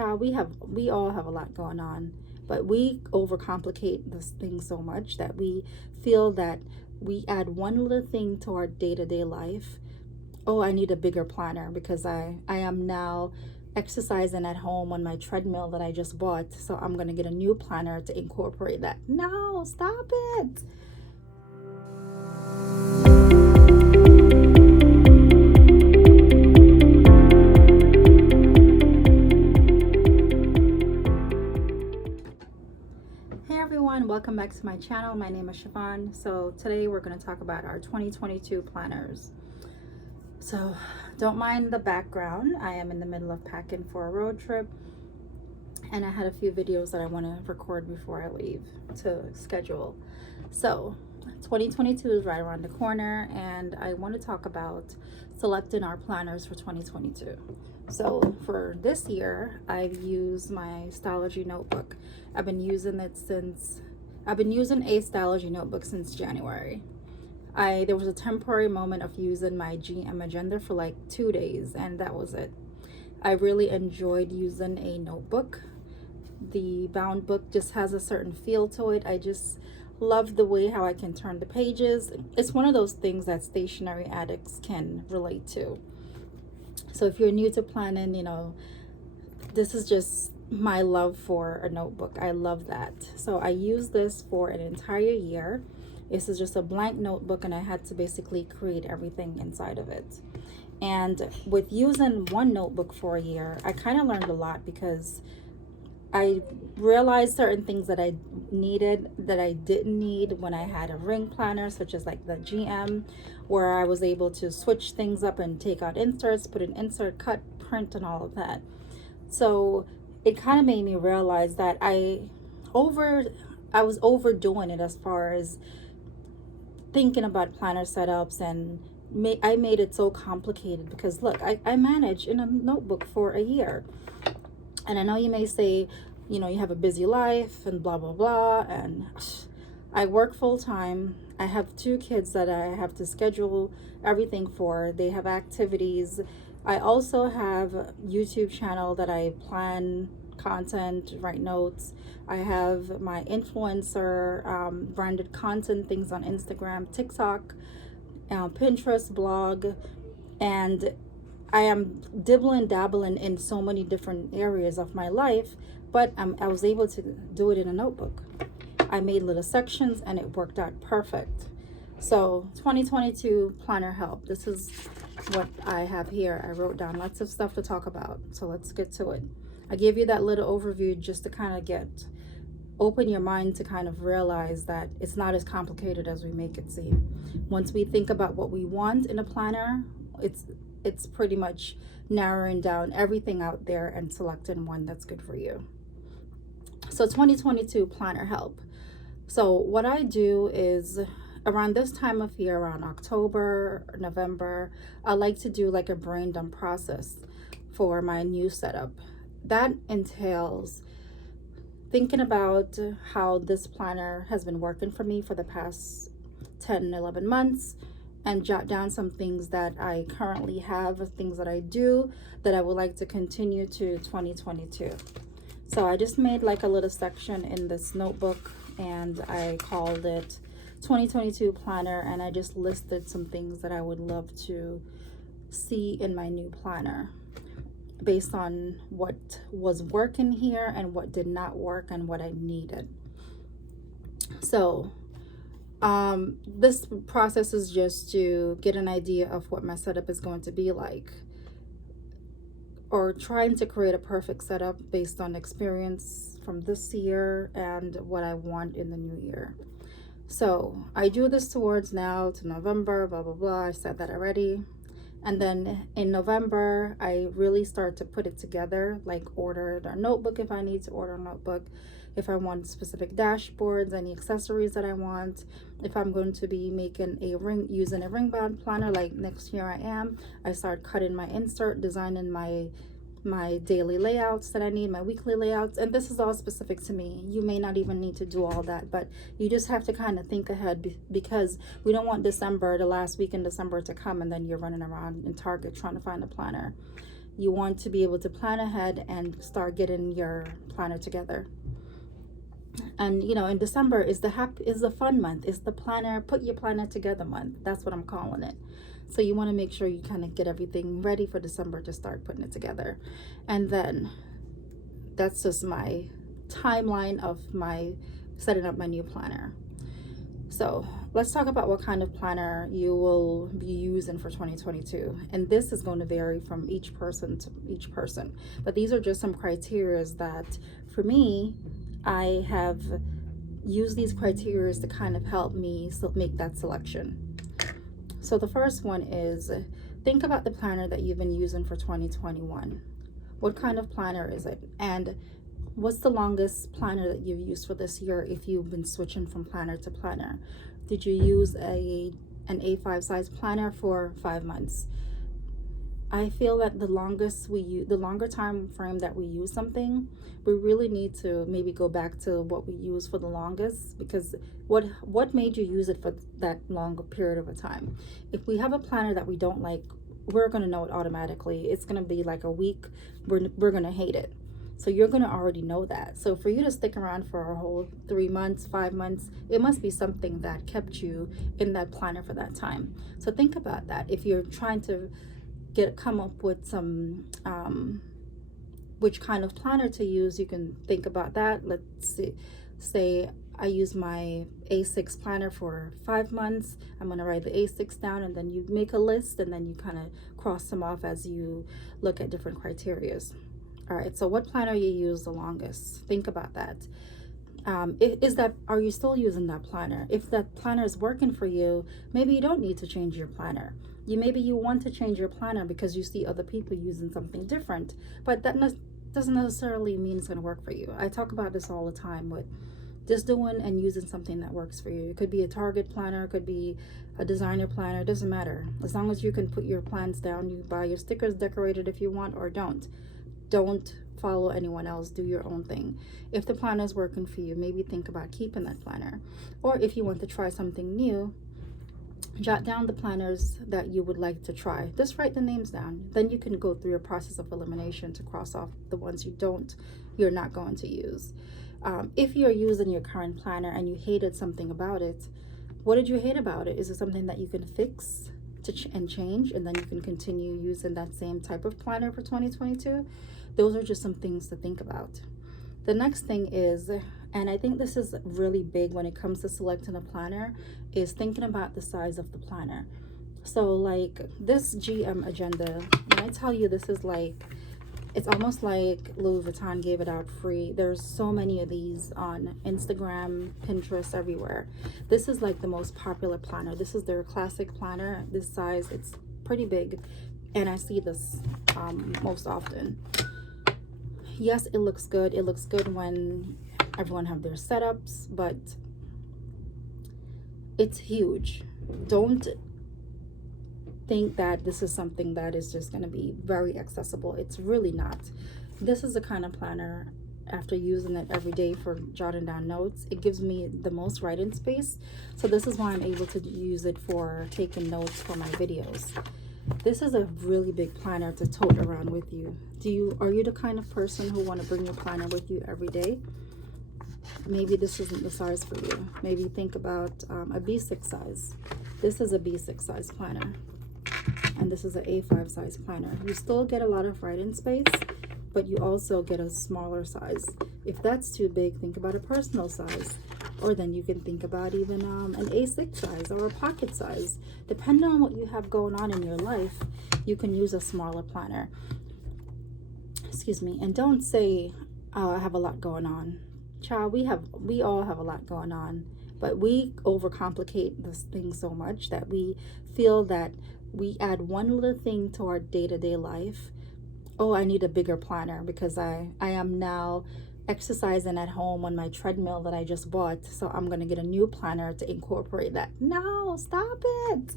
child, we all have a lot going on, but we overcomplicate this thing so much that we feel that we add one little thing to our day-to-day life. Oh, I need a bigger planner because I am now exercising at home on my treadmill that I just bought, so I'm going to get a new planner to incorporate that. No, stop it. Hey everyone, welcome back to my channel. My name is Siobhan. So today we're going to talk about our 2022 planners. So don't mind the background. I am in the middle of packing for a road trip, and I had a few videos that I want to record before I leave to schedule. So 2022 is right around the corner, and I want to talk about selecting our planners for 2022. So for this year, I've used my Stylogy notebook. I've been using a Stylogy notebook since January. There was a temporary moment of using my GM agenda for like 2 days, and that was it. I really enjoyed using a notebook. The bound book just has a certain feel to it. I just love the way how I can turn the pages. It's one of those things that stationery addicts can relate to. So if you're new to planning, you know, this is just my love for a notebook. I love that. So I used this for an entire year. This is just a blank notebook, and I had to basically create everything inside of it. And with using one notebook for a year, I kind of learned a lot because I realized certain things that I needed that I didn't need when I had a ring planner, such as like the GM, where I was able to switch things up and take out inserts, put an insert, cut, print, and all of that. So it kind of made me realize that I was overdoing it as far as thinking about planner setups, and I made it so complicated because look, I managed in a notebook for a year. And I know you may say, you know, you have a busy life and blah, blah, blah. And I work full time. I have 2 kids that I have to schedule everything for. They have activities. I also have a YouTube channel that I plan content, write notes. I have my influencer branded content things on Instagram, TikTok, Pinterest, blog, and I am dabbling in so many different areas of my life, but I was able to do it in a notebook. I made little sections and it worked out perfect. So 2022 planner help. This is what I have here. I wrote down lots of stuff to talk about. So let's get to it. I gave you that little overview just to kind of open your mind to kind of realize that it's not as complicated as we make it seem. Once we think about what we want in a planner, it's pretty much narrowing down everything out there and selecting one that's good for you. So 2022 planner help. So what I do is around this time of year, around October, November, I like to do like a brain dump process for my new setup. That entails thinking about how this planner has been working for me for the past 10, 11 months, and jot down some things that I currently have, things that I do that I would like to continue to 2022. So I just made like a little section in this notebook, and I called it 2022 planner, and I just listed some things that I would love to see in my new planner based on what was working here and what did not work and what I needed. So this process is just to get an idea of what my setup is going to be like, or trying to create a perfect setup based on experience from this year and what I want in the new year. So I do this towards now to November, blah, blah, blah. I said that already. And then in November, I really start to put it together, like order a notebook if I need to order a notebook, if I want specific dashboards, any accessories that I want, if I'm going to be making using a ring bound planner like next year I start cutting my insert, designing my daily layouts that I need, my weekly layouts, and this is all specific to me. You may not even need to do all that, but you just have to kind of think ahead, because we don't want December, the last week in December, to come and then you're running around in Target trying to find a planner. You want to be able to plan ahead and start getting your planner together. And you know, in December is the fun month, is the planner, put your planner together month. That's what I'm calling it. So you want to make sure you kind of get everything ready for December to start putting it together. And then that's just my timeline of my setting up my new planner. So let's talk about what kind of planner you will be using for 2022. And this is going to vary from each person to each person. But these are just some criteria that for me, I have used these criteria to kind of help me make that selection. So the first one is, think about the planner that you've been using for 2021. What kind of planner is it? And what's the longest planner that you've used for this year if you've been switching from planner to planner? Did you use an A5 size planner for 5 months? I feel that the longer time frame that we use something, we really need to maybe go back to what we use for the longest, because what made you use it for that longer period of a time? If we have a planner that we don't like, we're going to know it automatically. It's going to be like a week, we're going to hate it. So you're going to already know that. So for you to stick around for a whole 3 months, 5 months, it must be something that kept you in that planner for that time. So think about that. If you're trying to come up with some which kind of planner to use, you can think about that. Let's say I use my A6 planner for 5 months. I'm going to write the A6 down, and then you make a list, and then you kind of cross them off as you look at different criterias. All right, so what planner you use the longest? Think about that. Are you still using that planner? If that planner is working for you, maybe you don't need to change your planner. Maybe you want to change your planner because you see other people using something different, but that doesn't necessarily mean it's going to work for you. I talk about this all the time with just doing and using something that works for you. It could be a Target planner, it could be a designer planner, it doesn't matter. As long as you can put your plans down, you buy your stickers decorated if you want, or don't follow anyone else, do your own thing. If the planner is working for you, maybe think about keeping that planner. Or if you want to try something new, jot down the planners that you would like to try. Just write the names down. Then you can go through a process of elimination to cross off the ones you're not going to use. If you're using your current planner and you hated something about it, what did you hate about it? Is it something that you can fix and change, and then you can continue using that same type of planner for 2022? Those are just some things to think about. The next thing is, and I think this is really big when it comes to selecting a planner, is thinking about the size of the planner. So like this GM agenda, when I tell you this is like, it's almost like Louis Vuitton gave it out free. There's so many of these on Instagram, Pinterest, everywhere. This is like the most popular planner. This is their classic planner. This size, it's pretty big, and I see this most often. Yes, it looks good. It looks good when everyone have their setups, but it's huge. Don't think that this is something that is just going to be very accessible. It's really not. This is the kind of planner, after using it every day for jotting down notes, it gives me the most writing space. So this is why I'm able to use it for taking notes for my videos. This is a really big planner to tote around with you. Are you the kind of person who want to bring your planner with you every day? Maybe this isn't the size for you. Maybe think about a B6 size. This is a B6 size planner, and this is an A5 size planner. You still get a lot of writing space, but you also get a smaller size. If that's too big, think about a personal size. Or then you can think about even an A6 size or a pocket size. Depending on what you have going on in your life, you can use a smaller planner. Excuse me. And don't say, oh, I have a lot going on. Child, we all have a lot going on. But we overcomplicate this thing so much that we feel that we add one little thing to our day-to-day life. Oh, I need a bigger planner because I am now exercising at home on my treadmill that I just bought, so I'm going to get a new planner to incorporate that. No, stop it.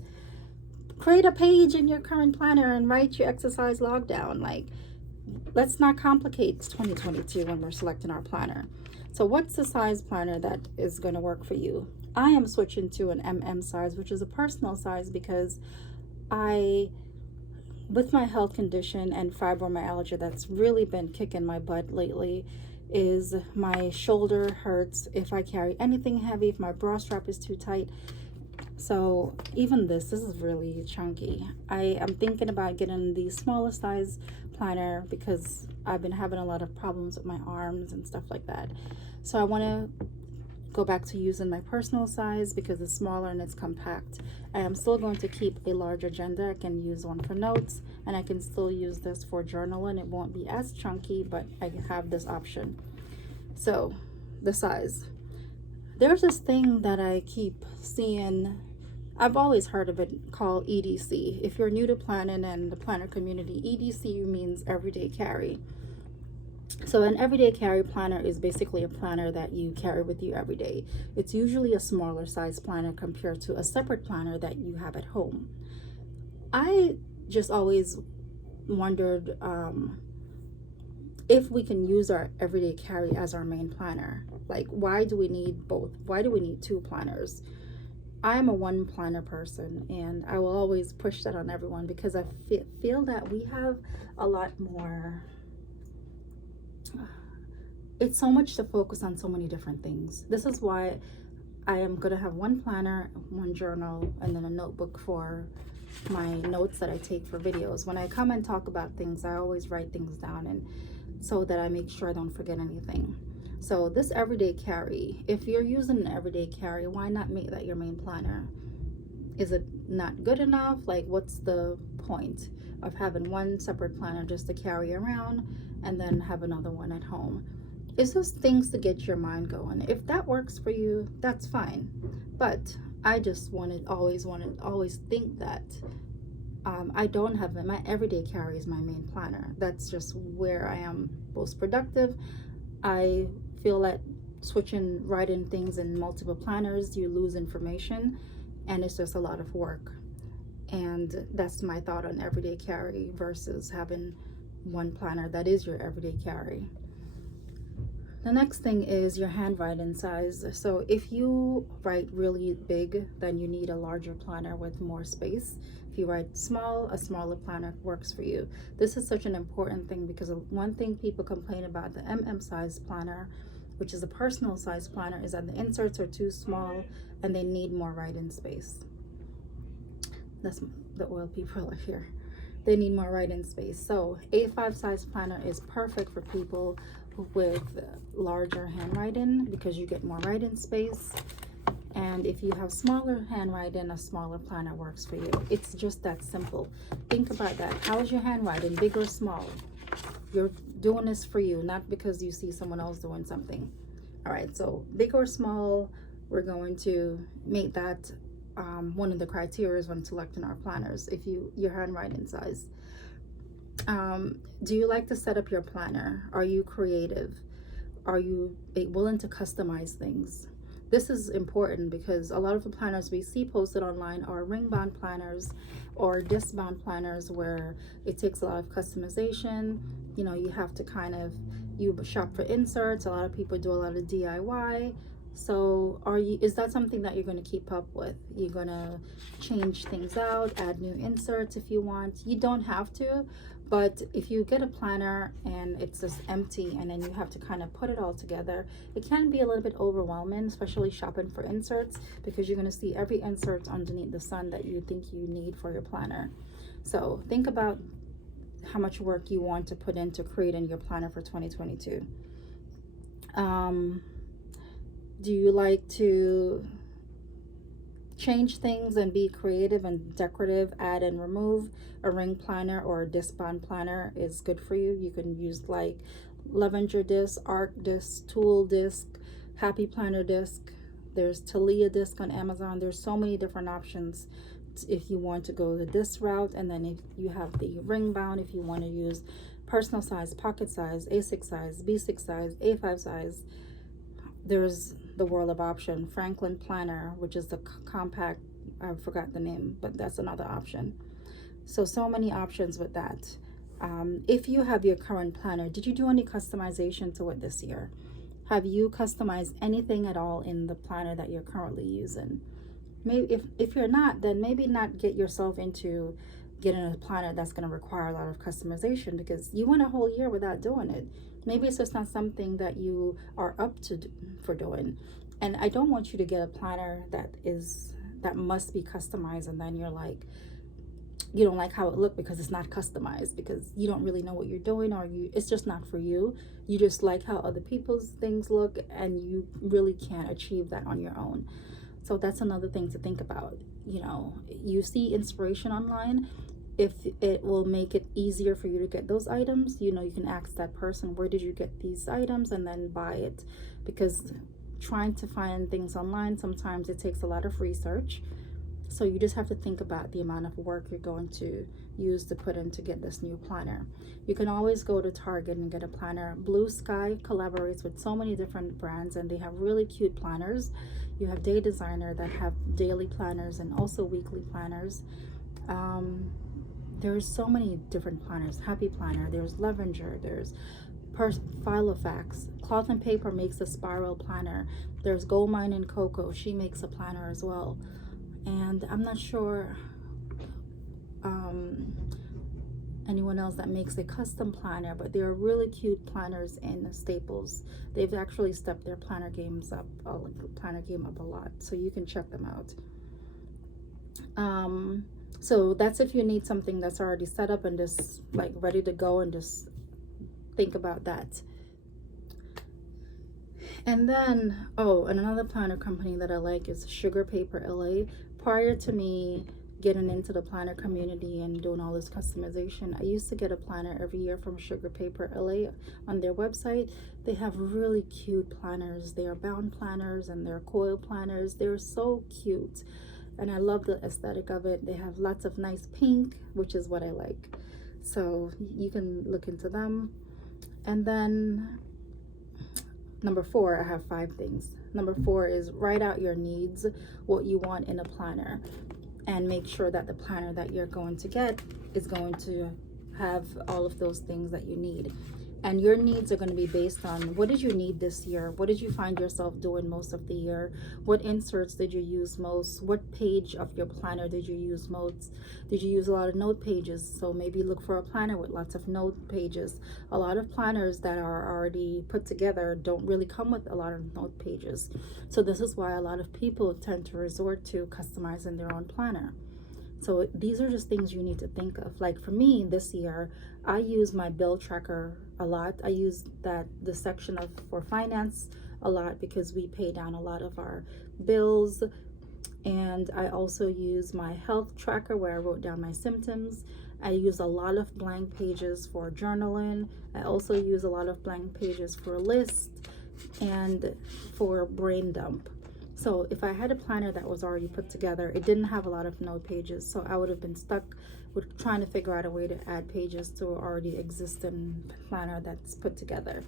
Create a page in your current planner and write your exercise log down. Like, let's not complicate 2022 when we're selecting our planner. So what's the size planner that is going to work for you? I am switching to an MM size, which is a personal size, because I with my health condition and fibromyalgia that's really been kicking my butt lately, is my shoulder hurts if I carry anything heavy, if my bra strap is too tight. So even this is really chunky. I am thinking about getting the smallest size planner because I've been having a lot of problems with my arms and stuff like that. So I want to go back to using my personal size because it's smaller and it's compact. I am still going to keep a large agenda. I can use one for notes, and I can still use this for journaling. It won't be as chunky, but I have this option. So the size. There's this thing that I keep seeing. I've always heard of it, called EDC. If you're new to planning and the planner community, EDC means everyday carry. So an everyday carry planner is basically a planner that you carry with you every day. It's usually a smaller size planner compared to a separate planner that you have at home. I just always wondered if we can use our everyday carry as our main planner. Like, why do we need both? Why do we need two planners? I'm a one planner person, and I will always push that on everyone because I feel that we have a lot more. It's so much to focus on, so many different things. This is why I am going to have one planner, one journal, and then a notebook for my notes that I take for videos. When I come and talk about things, I always write things down, and so that I make sure I don't forget anything. So this everyday carry, if you're using an everyday carry, why not make that your main planner? Is it not good enough? Like, what's the point of having one separate planner just to carry around and then have another one at home? It's just things to get your mind going. If that works for you, that's fine. But I just always think that I don't have it. My everyday carry is my main planner. That's just where I am most productive. I feel that writing things in multiple planners, you lose information, and it's just a lot of work. And that's my thought on everyday carry versus having one planner that is your everyday carry. The next thing is your handwriting size. So if you write really big, then you need a larger planner with more space. If you write small, a smaller planner works for you. This is such an important thing because one thing people complain about the size planner, which is a personal size planner, is that the inserts are too small and they need more writing space. That's the oil people are here. They need more writing space. So A5 size planner is perfect for people with larger handwriting because you get more writing space. And if you have smaller handwriting, a smaller planner works for you. It's just that simple. Think about that. How is your handwriting, big or small? You're doing this for you, not because you see someone else doing something. All right, so big or small, we're going to make that one of the criteria when selecting our planners. If your handwriting size. Do you like to set up your planner? Are you creative? Are you willing to customize things? This is important because a lot of the planners we see posted online are ring bound planners or disc bound planners where it takes a lot of customization. You know, you have to you shop for inserts. A lot of people do a lot of DIY. So is that something that you're going to keep up with? You're going to change things out, add new inserts if you want. You don't have to, but if you get a planner and it's just empty and then you have to kind of put it all together, it can be a little bit overwhelming, especially shopping for inserts, because you're going to see every insert underneath the sun that you think you need for your planner. So think about how much work you want to put into creating your planner for 2022. Do you like to change things and be creative and decorative, add and remove? A ring planner or a disc bound planner is good for you. You can use like Lavender disc, Art disc, Tool disc, Happy Planner disc. There's Talia disc on Amazon. There's so many different options if you want to go the disc route. And then if you have the ring bound, if you want to use personal size, pocket size, A6 size, B6 size, A5 size, there's the world of option. Franklin planner, which is the compact, I forgot the name, but that's another option. So many options with that. If you have your current planner, did you do any customization to it this year? Have you customized anything at all in the planner that you're currently using? Maybe if you're not, then maybe not get yourself into getting a planner that's going to require a lot of customization, because you went a whole year without doing it. Maybe it's just not something that you are up to for doing. And I don't want you to get a planner that must be customized, and then you're like, you don't like how it looked because it's not customized, because you don't really know what you're doing, or it's just not for you. You just like how other people's things look, and you really can't achieve that on your own. So that's another thing to think about. You know, you see inspiration online. If it will make it easier for you to get those items, you know, you can ask that person, where did you get these items, and then buy it. Because trying to find things online, sometimes it takes a lot of research. So you just have to think about the amount of work you're going to use to put in to get this new planner. You can always go to Target and get a planner. Blue Sky collaborates with so many different brands, and they have really cute planners. You have Day Designer that have daily planners and also weekly planners. There's so many different planners. Happy Planner, there's Levenger, there's Filofax. Cloth and Paper makes a spiral planner. There's Goldmine and Coco, she makes a planner as well. And I'm not sure anyone else that makes a custom planner, but there are really cute planners in Staples. They've actually stepped their planner game up a lot, so you can check them out. So that's if you need something that's already set up and just like ready to go, and just think about that. And then, oh, and another planner company that I like is Sugar Paper LA. Prior to me getting into the planner community and doing all this customization, I used to get a planner every year from Sugar Paper LA on their website. They have really cute planners. They are bound planners and they're coil planners. They're so cute, and I love the aesthetic of it. They have lots of nice pink, which is what I like. So you can look into them. And then number 4, I have 5 things. Number 4 is write out your needs, what you want in a planner, and make sure that the planner that you're going to get is going to have all of those things that you need. And your needs are going to be based on, what did you need this year? What did you find yourself doing most of the year? What inserts did you use most? What page of your planner did you use most? Did you use a lot of note pages? So maybe look for a planner with lots of note pages. A lot of planners that are already put together don't really come with a lot of note pages. So this is why a lot of people tend to resort to customizing their own planner. So these are just things you need to think of. Like for me this year, I use my bill tracker a lot. I use the section for finance a lot, because we pay down a lot of our bills. And I also use my health tracker where I wrote down my symptoms. I use a lot of blank pages for journaling. I also use a lot of blank pages for lists and for brain dump. So if I had a planner that was already put together, it didn't have a lot of note pages, so I would have been stuck with trying to figure out a way to add pages to an already existing planner that's put together.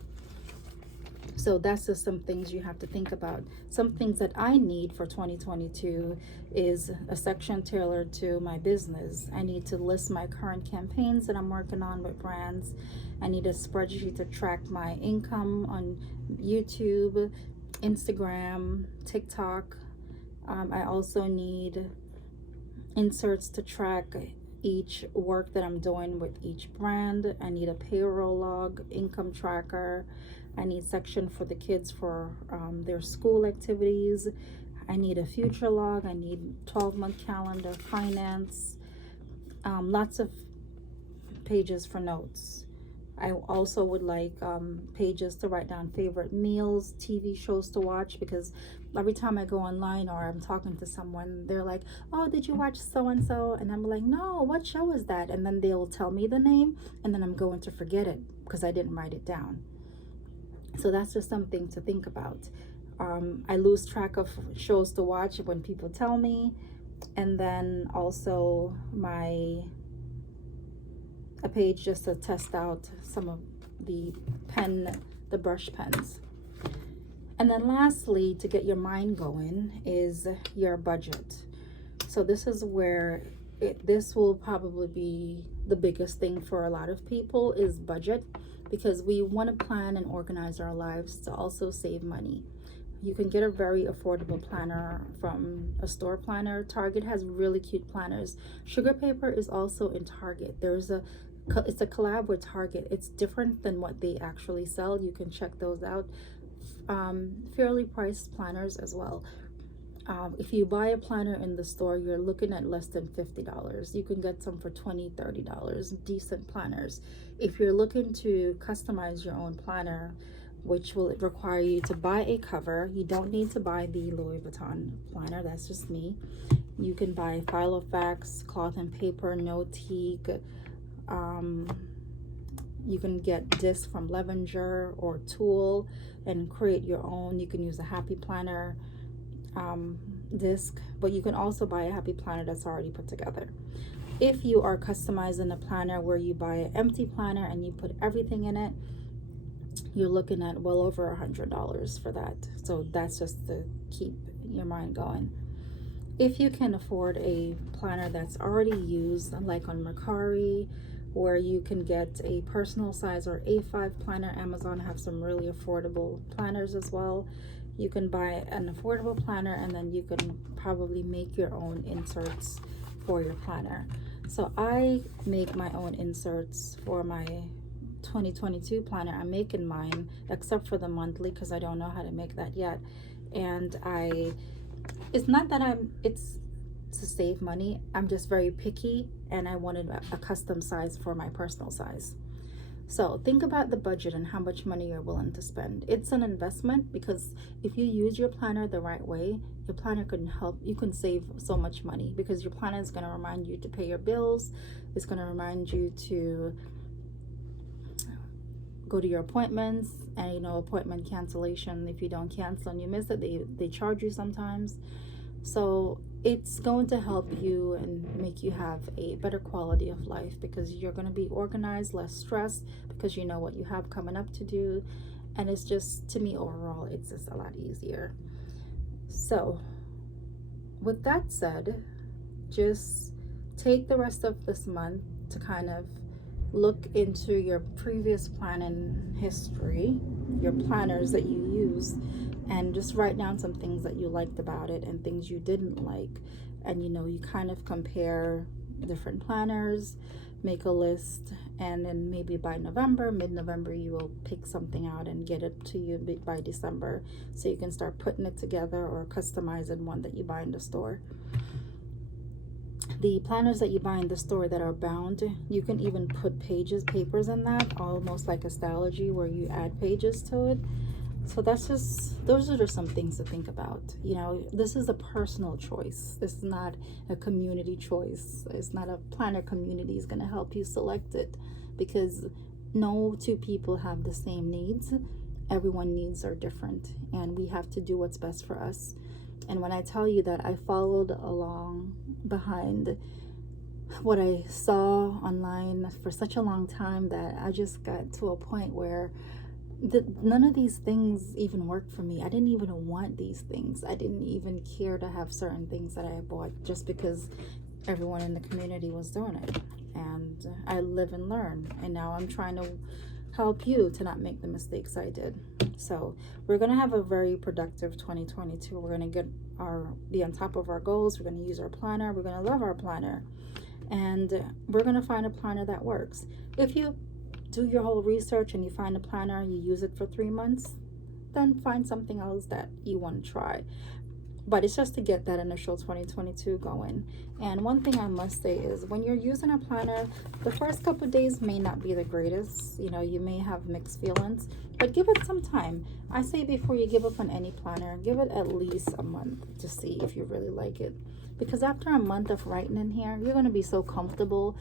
So that's just some things you have to think about. Some things that I need for 2022 is a section tailored to my business. I need to list my current campaigns that I'm working on with brands. I need a spreadsheet to track my income on YouTube, Instagram, TikTok. I also need inserts to track each work that I'm doing with each brand. I need a payroll log, income tracker. I need section for the kids for their school activities. I need a future log. I need 12-month calendar, finance, lots of pages for notes. I also would like pages to write down favorite meals, TV shows to watch, because every time I go online or I'm talking to someone, they're like, oh, did you watch so-and-so? And I'm like, no, what show is that? And then they'll tell me the name, and then I'm going to forget it because I didn't write it down. So that's just something to think about. I lose track of shows to watch when people tell me. And then also a page just to test out some of the brush pens. And then lastly, to get your mind going, is your budget. So this is where this will probably be the biggest thing for a lot of people, is budget, because we want to plan and organize our lives to also save money. You can get a very affordable planner from a store planner. Target has really cute planners. Sugar Paper is also in Target. It's a collab with Target. It's different than what they actually sell. You can check those out. Fairly priced planners as well. If you buy a planner in the store, you're looking at less than $50. You can get some for $20, $30, decent planners. If you're looking to customize your own planner, which will require you to buy a cover, you don't need to buy the Louis Vuitton planner, that's just me. You can buy Filofax, cloth and paper, no teak. You can get discs from Levenger or Tool and create your own. You can use a Happy Planner disc, but you can also buy a Happy Planner that's already put together. If you are customizing a planner where you buy an empty planner and you put everything in it, you're looking at well over $100 for that. So that's just to keep your mind going. If you can afford a planner that's already used, like on Mercari, where you can get a personal size or A5 planner, Amazon have some really affordable planners as well. You can buy an affordable planner and then you can probably make your own inserts for your planner. So I make my own inserts for my 2022 planner. I'm making mine, except for the monthly, because I don't know how to make that yet. And it's not that it's to save money. I'm just very picky and I wanted a custom size for my personal size. So think about the budget and how much money you're willing to spend. It's an investment, because if you use your planner the right way, your planner can help. You can save so much money, because your planner is going to remind you to pay your bills. It's going to remind you to go to your appointments, and you know, appointment cancellation, if you don't cancel and you miss it, they charge you sometimes. So it's going to help you and make you have a better quality of life, because you're going to be organized, less stressed, because you know what you have coming up to do. And it's just, to me, overall, it's just a lot easier. So with that said, just take the rest of this month to kind of look into your previous planning history, your planners that you use, and just write down some things that you liked about it and things you didn't like. And you know, you kind of compare different planners, make a list, and then maybe by November, mid-November, you will pick something out and get it to you by December, so you can start putting it together or customizing one that you buy in the store. The planners that you buy in the store that are bound, you can even put papers in that, almost like Astrology, where you add pages to it. So those are just some things to think about. You know, this is a personal choice. This is not a community choice. It's not a planner community is going to help you select it, because no two people have the same needs. Everyone's needs are different, and we have to do what's best for us. And when I tell you that I followed along behind what I saw online for such a long time, that I just got to a point where none of these things even worked for me. I didn't even want these things. I didn't even care to have certain things that I bought just because everyone in the community was doing it. And I live and learn. And now I'm trying to help you to not make the mistakes I did. So we're going to have a very productive 2022. We're going to be on top of our goals. We're going to use our planner. We're going to love our planner. And we're going to find a planner that works. If you do your whole research and you find a planner, you use it for 3 months, then find something else that you want to try. But it's just to get that initial 2022 going. And one thing I must say is, when you're using a planner, the first couple of days may not be the greatest. You know, you may have mixed feelings, but give it some time. I say before you give up on any planner, give it at least a month to see if you really like it. Because after a month of writing in here, you're going to be so comfortable.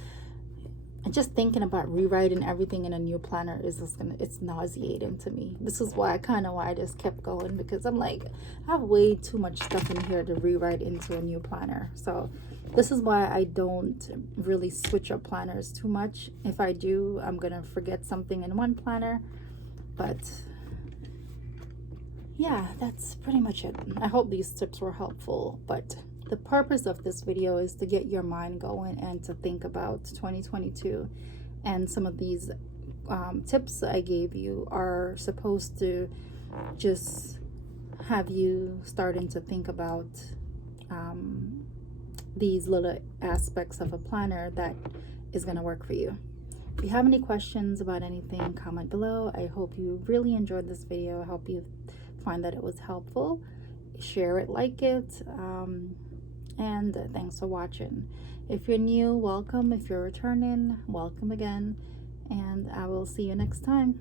And just thinking about rewriting everything in a new planner is just it's nauseating to me. This is why I just kept going, because I'm like, I have way too much stuff in here to rewrite into a new planner. So this is why I don't really switch up planners too much. If I do, I'm gonna forget something in one planner. But yeah, that's pretty much it. I hope these tips were helpful. But the purpose of this video is to get your mind going and to think about 2022. And some of these tips I gave you are supposed to just have you starting to think about these little aspects of a planner that is going to work for you. If you have any questions about anything, comment below. I hope you really enjoyed this video. I hope you find that it was helpful. Share it, like it, and thanks for watching. If you're new, welcome. If you're returning, welcome again, and I will see you next time.